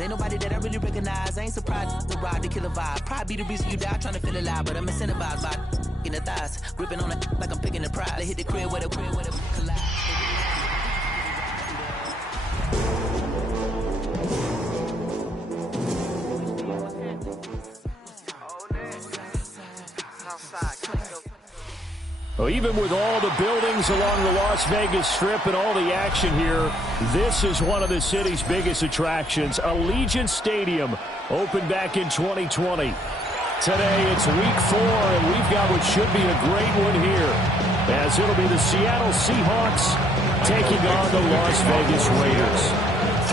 Ain't nobody that I really recognize. I ain't surprised to ride the killer vibe. Probably be the reason you die trying to feel alive, but I'm incentivized by in the thighs, gripping on it like I'm picking the prize. They hit the crib with a collide. Well, even with all the buildings along the Las Vegas Strip and all the action here, this is one of the city's biggest attractions. Allegiant Stadium opened back in 2020. Today it's week 4, and we've got what should be a great one here, as it'll be the Seattle Seahawks taking on the Las Vegas Raiders.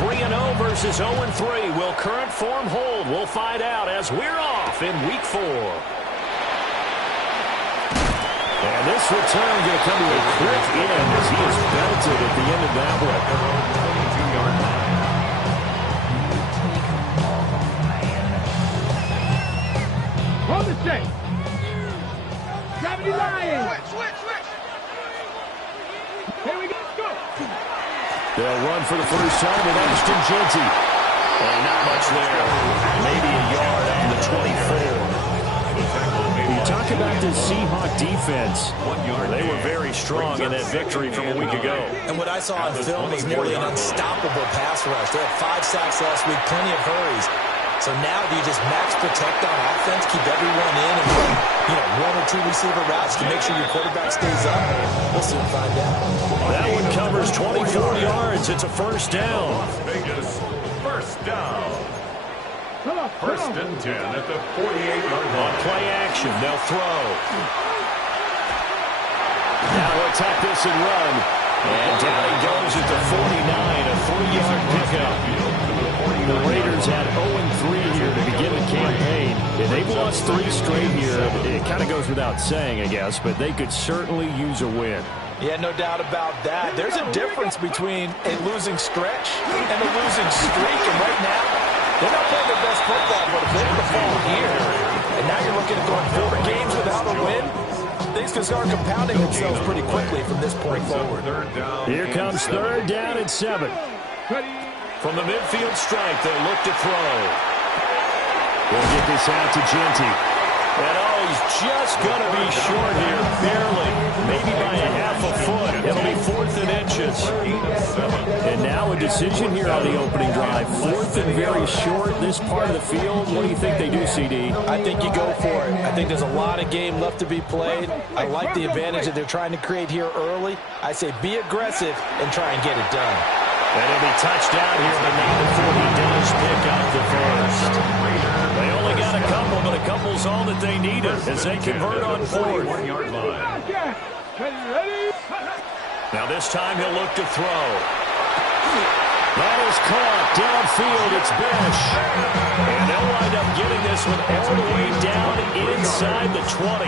3-0 versus 0-3. Will current form hold? We'll find out as we're off in week 4. And this return going to come to a quick end as he is belted at the end of that one. 22-yard line. Hold the straight. Gravity Lions. Switch. Here we go. They'll run for the first time with Ashton Jeanty. And not much there. Maybe a yard on the 24. You talk about this Seahawk defense. They were very strong in that victory from a week ago. And what I saw on film was nearly an unstoppable pass rush. They had 5 sacks last week, plenty of hurries. So now do you just max protect on offense, keep everyone in, and run 1 or 2 receiver routes to make sure your quarterback stays up? We'll soon find out. That one covers 24 yards. It's a first down. Las Vegas, first down. First and 10 at the 48-yard line. Play action. They'll throw. Now he'll attack this and run. And down he goes at the 49, a 3-yard pickup. The Raiders had 0-3 here to begin the campaign. And they've lost 3 straight here. It kind of goes without saying, I guess, but they could certainly use a win. Yeah, no doubt about that. There's a difference between a losing stretch and a losing streak. And right now, they're not playing their best football, but if they were to fall here, and now you're looking at going 4 games without a win, things can start compounding themselves pretty quickly from this point forward. Here comes third down and 7. From the midfield stripe, they look to throw. They'll get this out to Jeanty. And he's just going to be short here, barely. Maybe by a half a foot. It'll be 4th and inches. And now a decision here on the opening drive. 4th and very short, this part of the field. What do you think they do, CD? I think you go for it. I think there's a lot of game left to be played. I like the advantage that they're trying to create here early. I say be aggressive and try and get it done. And he'll be touched down here, but now before he does pick up the first. They only got a couple, but a couple's all that they needed as they convert on 4th. Now this time he'll look to throw. That is caught downfield. It's Bish. And they'll wind up getting this one all the way down inside the 20.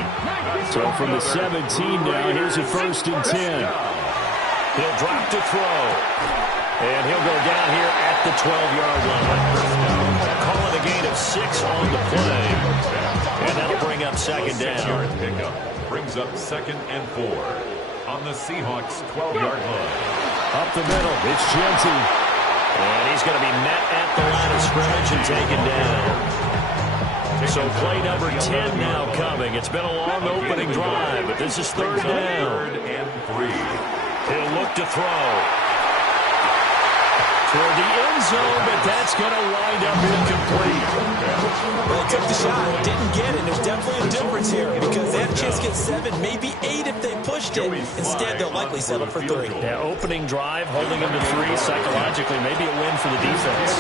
So from the 17 now, here's a 1st and 10. He'll drop to throw. And he'll go down here at the 12-yard line. Call it a gain of 6 on the play. And that'll bring up second down. Pickup brings up 2nd and 4 on the Seahawks 12-yard line. Up the middle, it's Jeanty. And he's going to be met at the line of scrimmage and taken down. So play number 10 now coming. It's been a long opening drive, but this is 3rd down. 3rd and 3. He'll look to throw. Toward the end zone, but that's going to wind up incomplete. Well, he took the shot, didn't get it. There's definitely a difference here because they have a chance to get 7, maybe 8 if they pushed it. Instead, they'll likely settle for 3. Yeah, opening drive, holding them to 3 psychologically, maybe a win for the defense.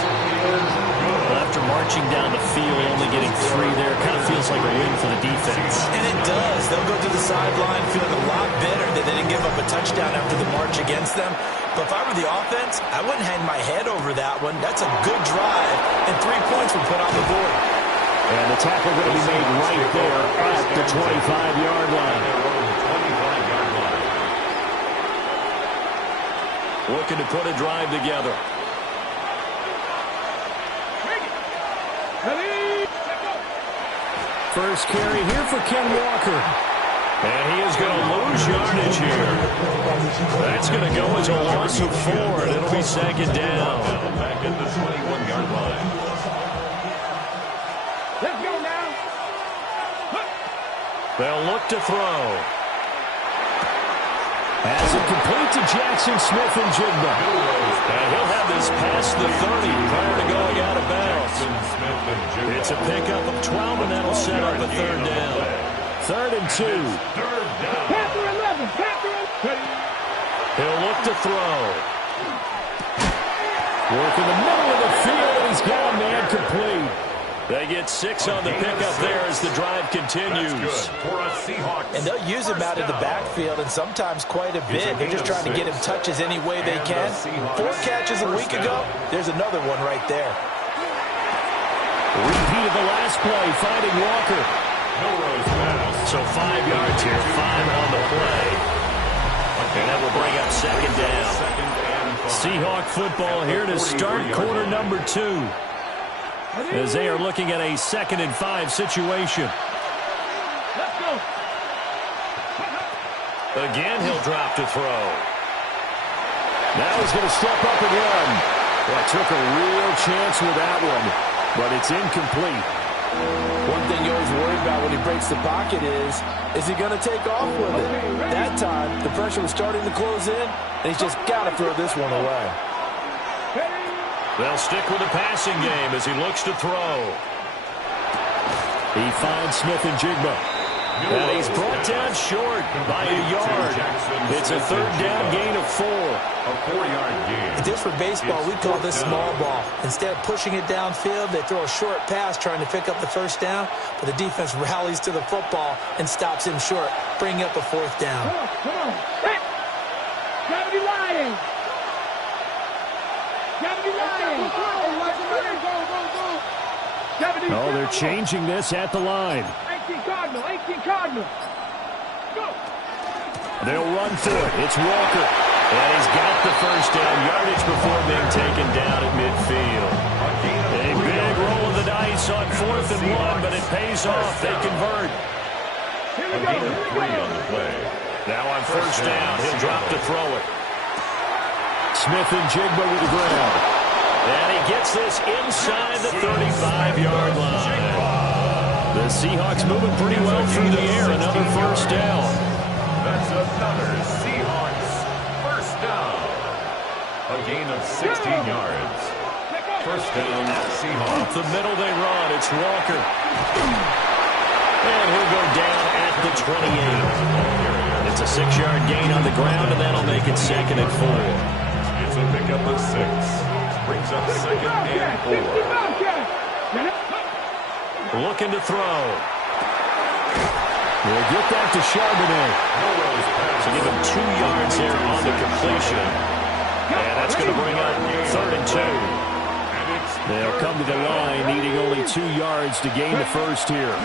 Well, after marching down the field, only getting 3 there, kind of feels like a win for the defense. And it does. They'll go to the sideline feeling a lot better that they didn't give up a touchdown after the march against them. But if I were the offense, I wouldn't hang my head over that one. That's a good drive, and 3 points were put on the board. And the tackle going to be made right there at the 25-yard line. Looking to put a drive together. First carry here for Ken Walker. And he is going to lose yardage here. That's going to go as a loss of 4, and it'll be second down. Back at the 21-yard line. They'll look to throw. As it complete to Jackson Smith-Njigba. And he'll have this past the 30 prior to going out of bounds. It's a pickup of 12, and that'll set up a third down. 3rd and 2. Panther 11. Panther 11. He'll look to throw. Work in the middle of the field, and he's got a man complete. They get 6 on the pickup there as the drive continues. And they'll use him out of the backfield, and sometimes quite a bit. They're just trying to get him touches any way they can. 4 catches a week ago. There's another one right there. Repeat of the last play, finding Walker. So 5 yards here, 5 on the play. And that will bring up 2nd down. Seahawk football here to start quarter number 2. As they are looking at a 2nd and 5 situation. Let's go. Again, he'll drop to throw. Now he's going to step up and run. Well, took a real chance with that one, but it's incomplete. One thing you always worry about when he breaks the pocket is he going to take off with it? That time, the pressure was starting to close in, and he's just got to throw this one away. They'll stick with the passing game as he looks to throw. He finds Smith-Njigba. And he's brought down short by a yard. It's a 3rd down gain of 4. A 4-yard gain. Just for baseball, we call this small ball. Instead of pushing it downfield, they throw a short pass trying to pick up the 1st down, but the defense rallies to the football and stops him short, bringing up a 4th down. Come on. Hey. Gravity Lions. Gravity Lions. Oh, they're changing this at the line. 18 Cardinal. 18 Cardinal. Go. They'll run through it. It's Walker. And he's got the 1st down yardage before being taken down at midfield. A big roll of the dice on 4th and 1, but it pays off. They convert. Here we A go. gain of 3 on the play. Now on 1st down, he'll drop to throw it. Smith-Njigba with the ground. And he gets this inside the 35-yard line. The Seahawks moving pretty well through the air. Another 1st down. That's another Seahawks 1st down. A gain of 16 yards. 1st down, Seahawks. Up the middle they run. It's Walker. And he'll go down at the 28. It's a 6-yard gain on the ground, and that'll make it 2nd and 4. It's a pickup of 6. Brings up 2nd and 4. Looking to throw. We'll get that to Charbonnet. So give him 2 yards there on the completion. And that's going to bring up 3rd and 2. They'll come to the line needing only 2 yards to gain the 1st here.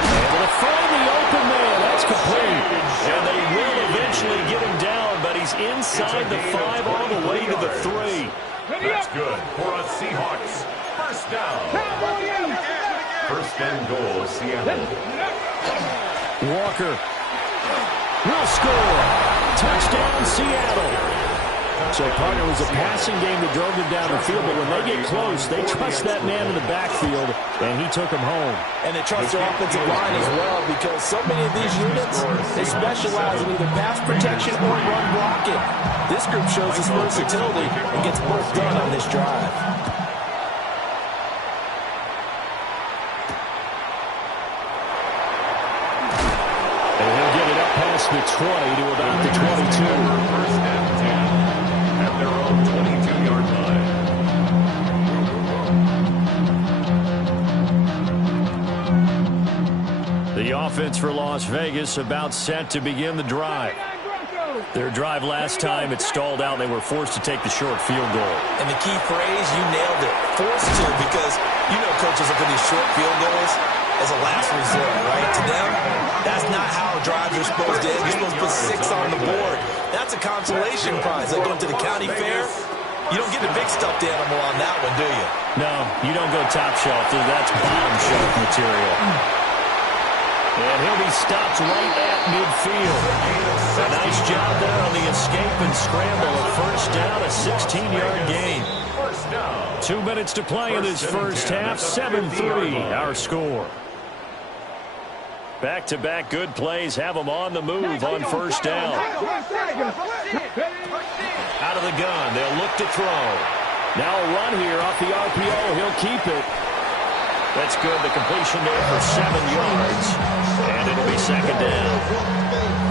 Able to find the open man. That's complete. And they will eventually get him down, but he's inside the 5 all the way to the 3. That's good for a Seahawks 1st down. 1st and goal, Seattle. Walker will score. Touchdown, Seattle. So, partner, it was a passing game that drove them down the field, but when they get close, they trust that man in the backfield, and he took them home. And they trust their offensive line as well, because so many of these units, they specialize in either pass protection or run blocking. This group shows its versatility and gets both done on this drive. And he'll get it up past the 20 to about the 22. 1st and 10 at their own 22-yard line. The offense for Las Vegas about set to begin the drive. Their drive last time, it stalled out. They were forced to take the short field goal. And the key phrase, you nailed it, forced to, because you know coaches look at these short field goals as a last resort, right? To them, that's not how drives are supposed to end. You're supposed to put 6 on the board. That's a consolation prize. Like going to the county fair, you don't get the big stuffed animal on that one, do you? No, you don't go top shelf. That's bottom shelf material. And he'll be stopped right at midfield. A nice job there on the escape and scramble. A 1st down, a 16-yard gain. First down. 2 minutes to play in this first half. 7-3 our score. Back-to-back good plays have them on the move on first down. Out of the gun, they'll look to throw. Now a run here off the RPO. He'll keep it. That's good. The completion there for 7 yards. And it'll be second down.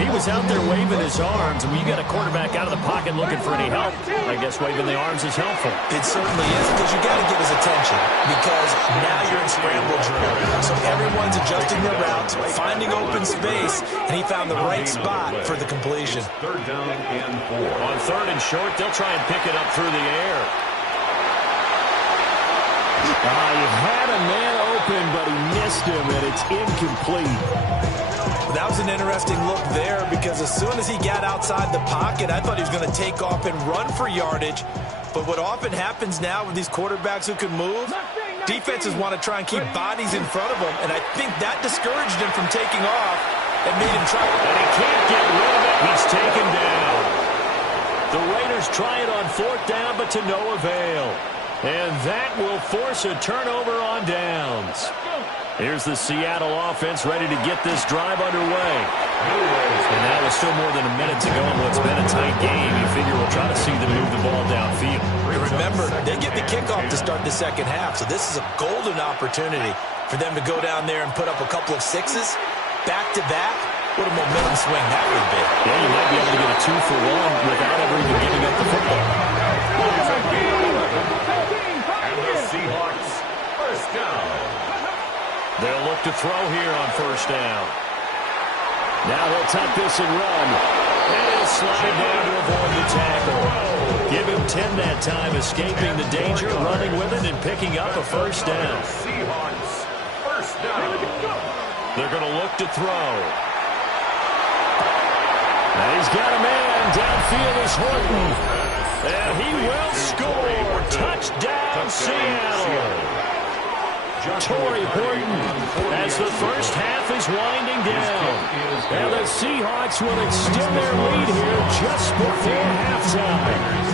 He was out there waving his arms, and when you got a quarterback out of the pocket looking for any help, I guess waving the arms is helpful. It certainly is, because you got to get his attention, because now you're in scramble drill. So everyone's adjusting their routes, finding open space, and he found the right spot for the completion. Third down and 4. On third and short, they'll try and pick it up through the air. He had a man open, but he missed him, and it's incomplete. That was an interesting look there, because as soon as he got outside the pocket, I thought he was going to take off and run for yardage. But what often happens now with these quarterbacks who can move, defenses want to try and keep bodies in front of them, and I think that discouraged him from taking off and made him try. And he can't get rid of it. He's taken down. The Raiders try it on fourth down, but to no avail. And that will force a turnover on downs. Here's the Seattle offense ready to get this drive underway. And that was still more than a minute to go in what's been a tight game. You figure we'll try to see them move the ball downfield. Remember, they get the kickoff to start the second half, so this is a golden opportunity for them to go down there and put up a couple of sixes back-to-back. What a momentum swing that would be. Yeah, you might be able to get a 2-for-1 without ever even giving up the football. And the Seahawks, first down. They'll look to throw here on first down. Now he'll tuck this and run. And he'll slide down to avoid the tackle. Give him 10 that time, escaping the danger, running with it, and picking up a first down. Seahawks, first down. They're going to look to throw. And he's got a man. Downfield is Horton. And he will score. Touchdown, Seattle. Torrey Horton as the first half is winding down. And the Seahawks will extend their lead here just before halftime.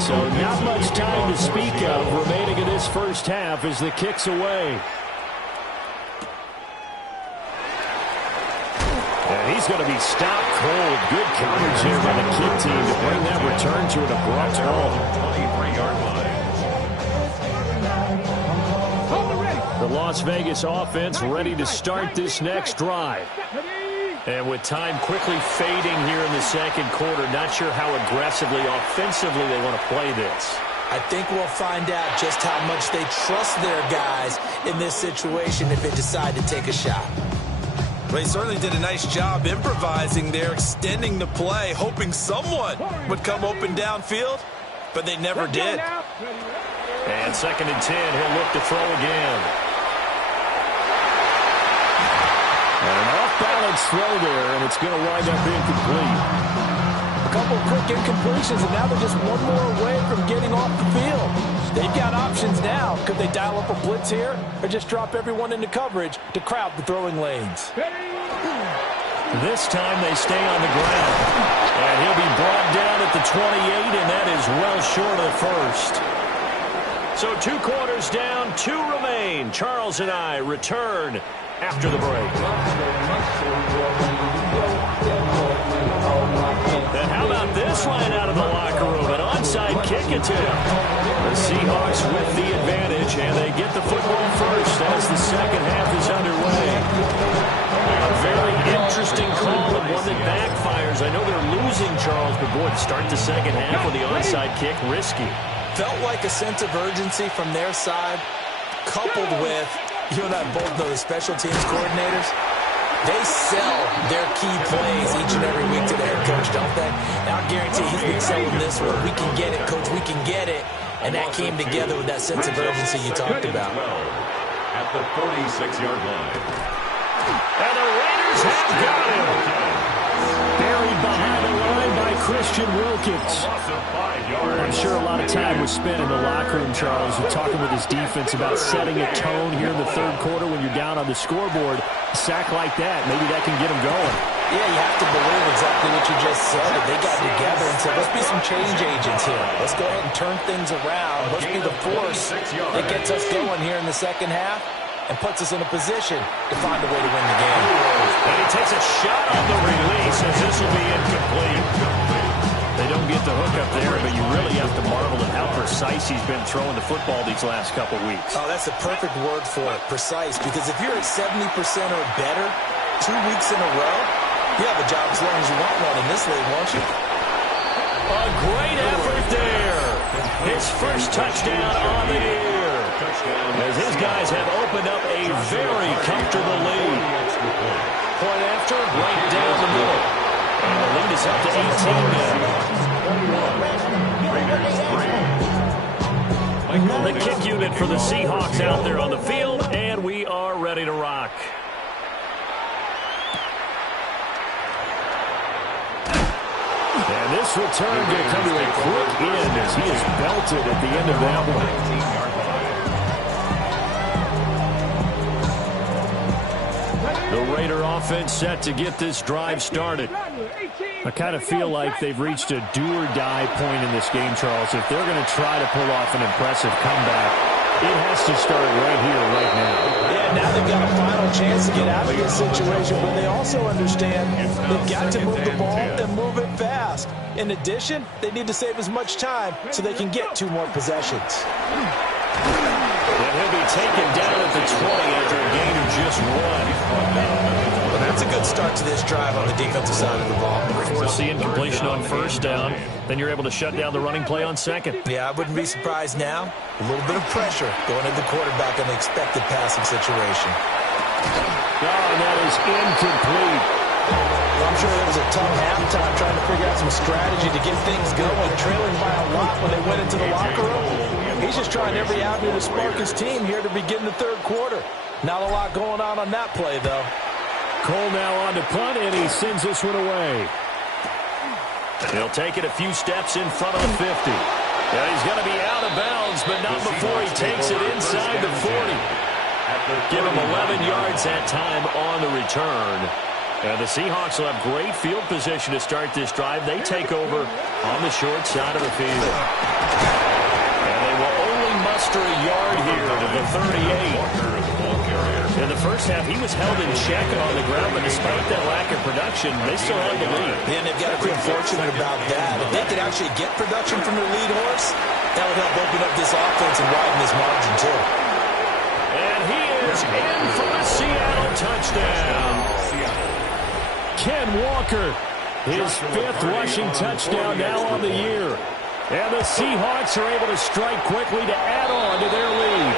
So not much time to speak of remaining in this first half as the kick's away. And he's going to be stopped cold. Good coverage here by the kick team to bring that return to an abrupt halt. 23-yard line. The Las Vegas offense ready to start this next drive. And with time quickly fading here in the second quarter, not sure how aggressively, offensively they want to play this. I think we'll find out just how much they trust their guys in this situation if they decide to take a shot. They certainly did a nice job improvising there, extending the play, hoping someone would come open downfield, but they never did. And second and 10, he'll look to throw again. An off-balance throw there, and it's going to wind up incomplete. A couple of quick incompletions, and now they're just one more away from getting off the field. They've got options now. Could they dial up a blitz here or just drop everyone into coverage to crowd the throwing lanes? This time they stay on the ground. And he'll be brought down at the 28, and that is well short of the first. So 2 quarters down, 2 remain. Charles and I return after the break. And how about this line out of the locker room? An onside kick attempt. The Seahawks with the advantage, and they get the football first as the second half is underway. A very interesting call and one that backfires. I know they're losing, Charles, but boy, to start the second half with the onside kick, risky. Felt like a sense of urgency from their side, coupled with, you and I both know the special teams coordinators, they sell their key plays each and every week to the head coach, don't they? Now I guarantee he's been selling this one. We can get it, coach, we can get it. And that came together with that sense of urgency you talked about. At the 46-yard line. And the Raiders have got him. Buried behind the line by Christian Wilkins. I'm sure a lot of time was spent in the locker room, Charles, with talking with his defense about setting a tone here in the third quarter when you're down on the scoreboard. A sack like that, maybe that can get him going. Yeah, you have to believe exactly what you just said. They got together and said, let's be some change agents here. Let's go ahead and turn things around. Let's be the force that gets us going here in the second half and puts us in a position to find a way to win the game. And he takes a shot on the release as this will be incomplete. They don't get the hook up there, but you really have to marvel at how precise he's been throwing the football these last couple weeks. Oh, that's the perfect word for it, precise, because if you're at 70% or better 2 weeks in a row, you have a job as long as you want one in this league, won't you? A great effort there. His first touchdown on the year. As his guys have opened up a very comfortable lead. Point after, right down the middle. And the lead is up to 18 now. The kick unit for the Seahawks out there on the field, and we are ready to rock. And this return going to come to a quick end as he is belted at the end of that one. The Raider offense set to get this drive started. I kind of feel like they've reached a do-or-die point in this game, Charles. If they're going to try to pull off an impressive comeback, it has to start right here, right now. Yeah, now they've got a final chance to get out of this situation, but they also understand they've got to move the ball and move it fast. In addition, they need to save as much time so they can get 2 more possessions. And he'll be taken down at the 20 after a gain of just 1. Well, that's a good start to this drive on the defensive side of the ball. Force the incompletion on first down. Then you're able to shut down the running play on second. Yeah, I wouldn't be surprised now. A little bit of pressure going into the quarterback in the expected passing situation. Oh, that is incomplete. Well, I'm sure there was a tough halftime trying to figure out some strategy to get things going, trailing by a lot when they went into the locker room. He's just trying every avenue to spark his team here to begin the third quarter. Not a lot going on that play, though. Cole now on to punt, and he sends this one away. He'll take it a few steps in front of the 50. Yeah, he's going to be out of bounds, but not before he takes it inside the 40. Give him 11 yards that time on the return. And the Seahawks will have great field position to start this drive. They take over on the short side of the field. And they will only muster a yard here to the 38. In the first half, he was held in check on the ground, but despite that lack of production, they still have the lead. And they've got to feel fortunate about that. If they could actually get production from their lead horse, that would help open up this offense and widen this margin, too. And he is in for a Seattle touchdown. Ken Walker, his 5th rushing touchdown now on the year. And the Seahawks are able to strike quickly to add on to their lead.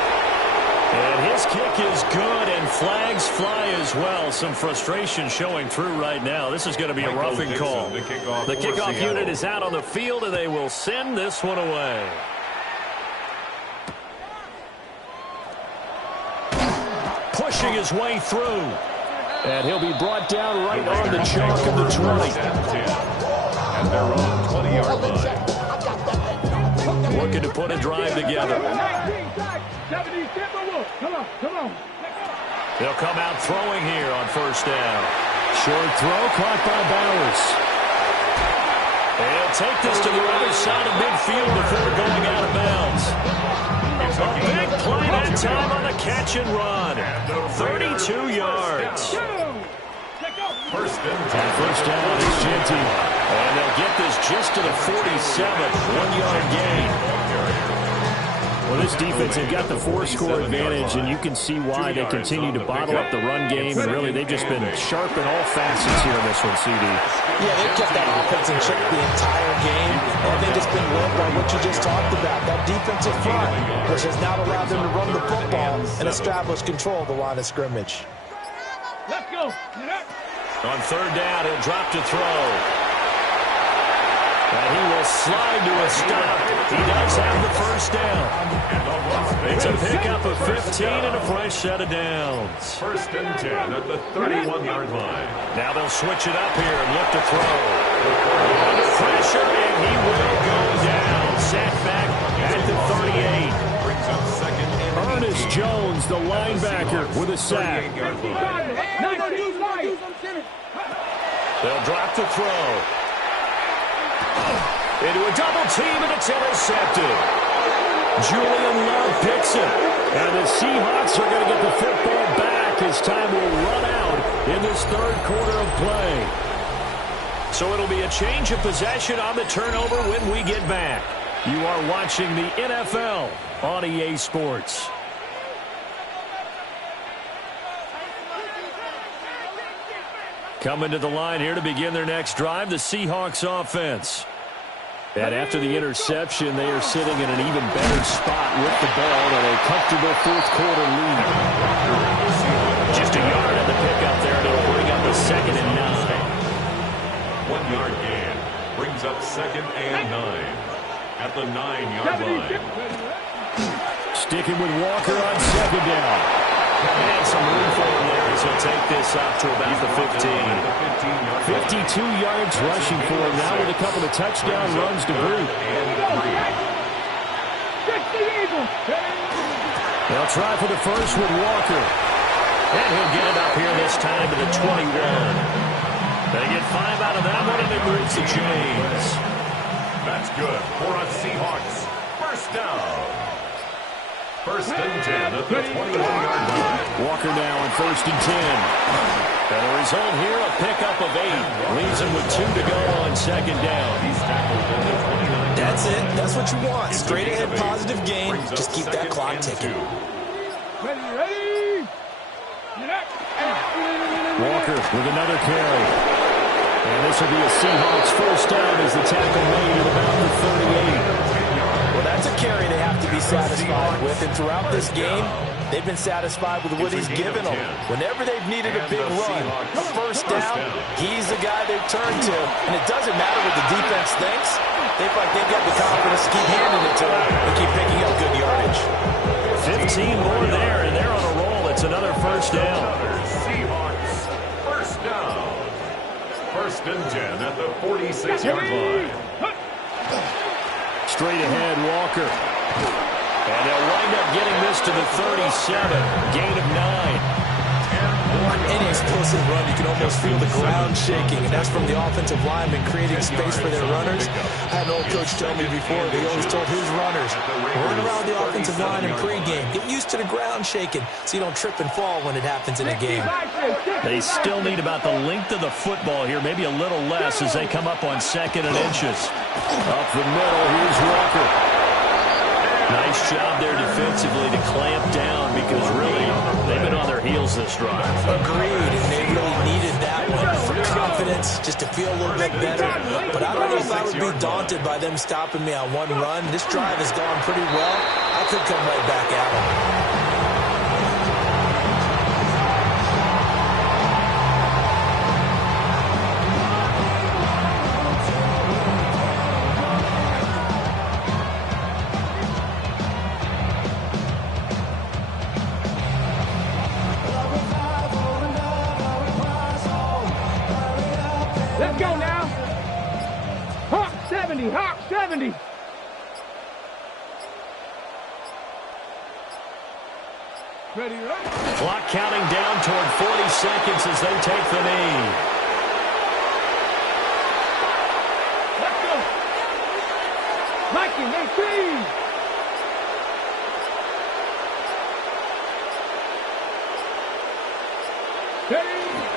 And his kick is good, and flags fly as well. Some frustration showing through right now. This is going to be a roughing call. The kickoff unit is out on the field, and they will send this one away. Pushing his way through. And he'll be brought down right on the chalk of the 20. And they're on 20-yard line. Looking to put a drive together. Come on. They'll come out throwing here on first down. Short throw caught by Bowers. And he'll take this to the other side of midfield before going out of bounds. A big play that time on the catch and run. 32 yards. First down is Genty. And they'll get this just to the 47. 1-yard gain. Well, this defense, they've got the 4-score advantage, and you can see why they continue to bottle up the run game. And really, they've just been sharp in all facets here in this one, CD. Yeah, they've kept that offense in check the entire game, and they've just been led by what you just talked about, that defensive front, which has now allowed them to run the football and establish control of the line of scrimmage. Let's go. On third down, he'll drop to throw. And he will slide to a stop. He does have the first down. It's a pickup of 15 and a fresh set of downs. First and 10 at the 31-yard line. Now they'll switch it up here and look to throw. Under pressure, and he will go down. Sacked back at the 38. Brings up second and Ernest Jones, the linebacker, with a sack. They'll drop the throw. Into a double team, and it's intercepted. Julian Love picks it. And the Seahawks are going to get the football back as time will run out in this third quarter of play. So it'll be a change of possession on the turnover when we get back. You are watching the NFL on EA Sports. Coming to the line here to begin their next drive, the Seahawks offense. And after the interception, they are sitting in an even better spot with the ball and a comfortable fourth quarter lead. Just a yard on the pickup there, and it'll bring up a 2nd and 9. 1 yard gain brings up 2nd and 9 at the 9-yard line. Sticking with Walker on 2nd down. And some room for him there as he'll take this up to about the 15. 52 yards rushing for him now with a couple of touchdown runs to boot. They'll try for the first with Walker. And he'll get it up here this time to the 21. They get 5 out of that one, and it moves to James. That's good for a Seahawks. First down. 1st and 10 at the 21-yard line. Walker now on 1st and 10. And the result here, a pickup of 8. Leaves him with 2 to go on 2nd down. He's tackled in the 29. That's it. That's what you want. Straight ahead positive gain. Just keep that clock ticking. Ready. Walker with another carry. And this will be a Seahawks first down as the tackle made at about the 38. Well, that's a carry they have to be satisfied with. And throughout this game, they've been satisfied with what he's given them. Whenever they've needed a big run, first down, he's the guy they've turned to. And it doesn't matter what the defense thinks. They feel like they've got the confidence to keep handing it to them and keep picking up good yardage. 15 more there, and they're on a roll. It's another first down. Seahawks. First down. 1st and 10 at the 46-yard line. Straight ahead, Walker. And they'll wind up getting this to the 37. Gain of 9. Any explosive run, you can almost feel the ground shaking, and that's from the offensive linemen creating space for their runners. I had an old coach tell me before, he always told his runners, run around the offensive line in pregame. Get used to the ground shaking so you don't trip and fall when it happens in a game. They still need about the length of the football here, maybe a little less as they come up on 2nd and inches. Up the middle, here's Walker. Nice job there defensively to clamp down because really they've been on their heels this drive. Agreed, and they really needed that one for confidence, just to feel a little bit better. But I don't know if I would be daunted by them stopping me on one run. This drive has gone pretty well. I could come right back at them. Let's go now. Hawk 70, Hawk 70. Ready, ready. Clock counting down toward 40 seconds as they take the knee. Let's go. Mikey, 18.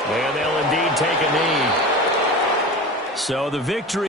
And they'll indeed take a knee. So the victory